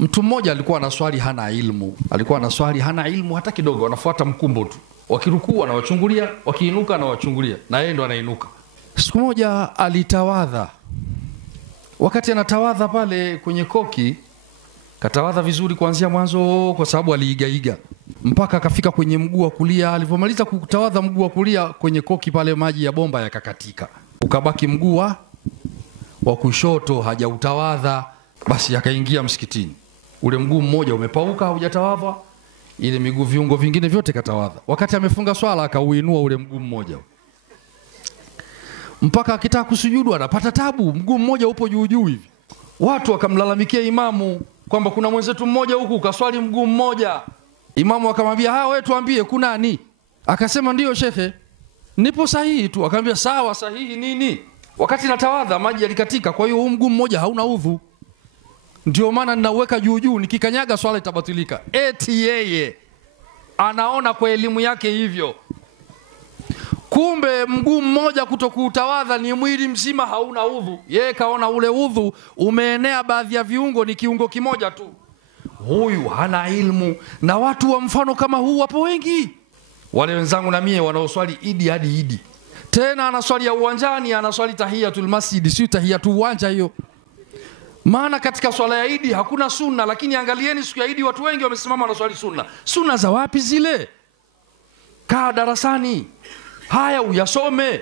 Mtu mmoja alikuwa anaswali hana ilmu. Alikuwa anaswali hana ilmu hata kidogo, anafuata mkumbo tu. Wakirukuu anawachungulia, wakiinuka anawachungulia, na yeye ndo anainuka. Siku moja alitawadha. Wakati anatawadha pale kwenye koki, katawadha vizuri kuanzia mwanzo kwa sababu aliigaiga. Mpaka akafika kwenye mguu wa kulia, alipomaliza kutawadha mguu wa kulia kwenye koki pale maji ya bomba yakakatika. Ukabaki mguu wa kushoto hajautawadha, basi akaingia msikitini. Ule mguu mmoja umepauka hujatawadha, ile miguu viungo vingine vyote katawadha. Wakati amefunga swala akauinua ule mguu mmoja. Mpaka akitaka kusujudu anapata tabu, mguu mmoja upo juu juu hivi. Watu wakamlalamikia imamu kwamba kuna mwenzetu mmoja huku kaswali mguu mmoja. Imamu akamwambia, wewe tuambie kuna nani? Akasema ndio shekhe, nipo sahihi tu. Akamwambia sawa, sahihi nini? Wakati natawadha maji yalikatika, kwa hiyo huu mguu mmoja hauna udhu. Ndio maana ninauweka juu juu, nikikanyaga swala itabatilika. Eti yeye anaona kwa elimu yake hivyo. Kumbe mguu mmoja kutokuutawadha ni mwili mzima hauna udhu. Yeye kaona ule udhu umeenea baadhi ya viungo, ni kiungo kimoja tu. Huyu hana ilmu. Na watu wa mfano kama huu wapo wengi. Wale wenzangu na mie wanaoswali idi hadi idi. Tena anaswali ya uwanjani, anaswali tahiyatul masjid, si tahiyatu uwanja hiyo. Maana katika swala ya idi hakuna sunna, lakini angalieni siku ya idi watu wengi wamesimama wanaswali sunna. Sunna za wapi zile? Kaa darasani. Haya uyasome.